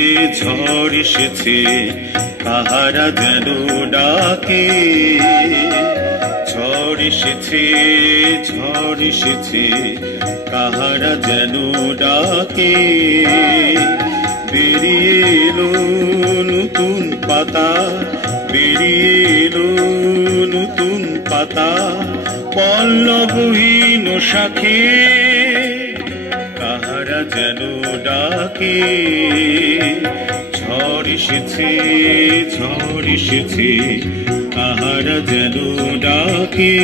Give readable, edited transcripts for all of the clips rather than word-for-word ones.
ঝড় এসেছে কাহারা যেন ডাকে, ঝড় এসেছে কাহারা যেন ডাকে। বেরিয়ে এলো নতুন পাতা, বেরিয়ে এলো নতুন পাতা, পল্লবহীন শাখে কাহারা যেন ডাকে। ঝড় এসেছে কাহারা যেন ডাকে।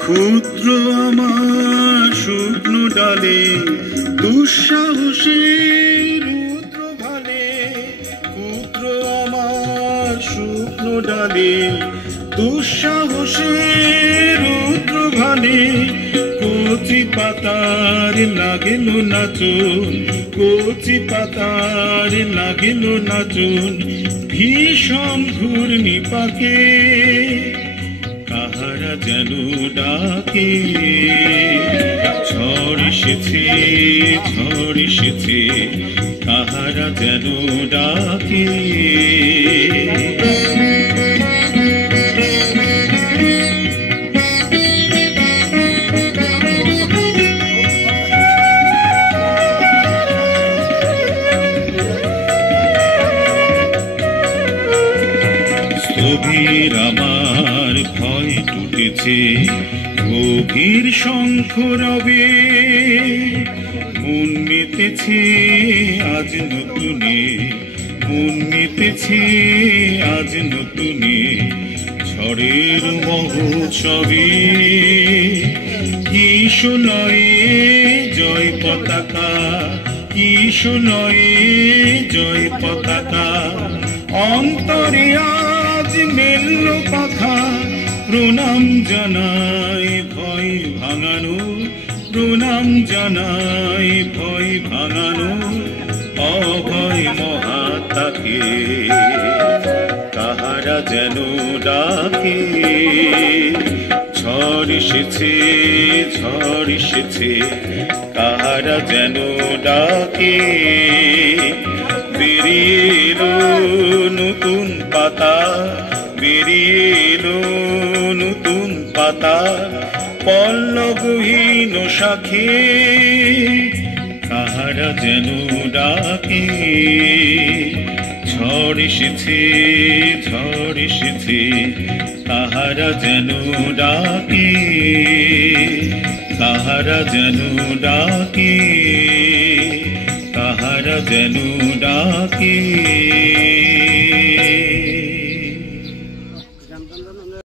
ক্ষুদ্র আমার শুকনো ডালে দুঃসাহসে রুদ্র ভালে, ক্ষুদ্র আমার শুকনো ডালে দুঃসাহসে রুদ্র ভালে। কচি পাতার লাগিল নাচন, কচি পাতার লাগিল নাচন, ভীষণ ঘূর্ণি পাকে কাহারা যেন ডাকে। ঝড় এসেছে কাহারা যেন ডাকে। স্থবির আমার ভয় টুটেছে গভীর শঙ্খ রবে, মন মেতেছে আজ নতুনে, মন মেতেছে আজ নতুনে ঝড়ের মহোৎসবে। কি শোনায়ে জয় পতাকা, কি শোনায়ে জয় পতাকা, অন্তরে আজ মেলল পাখা। প্রণাম জানাই ভয় ভাঙানো, প্রণাম জানাই ভয় ভাঙানো অভয় মহাত্মাকে কাহারা যেন ডাকে। ঝড় এসেছে কাহারা যেন ডাকে। বেরিয়ে এলো নতুন পাতা, বেরিয়ে এলো নতুন পাতা, পল্লবহীন শাখে কাহারা যেন ডাকে। ঝড় এসেছে কাহারা যেন ডাকে, কাহারা যেন ডাকে, কাহারা যেন ডাকে।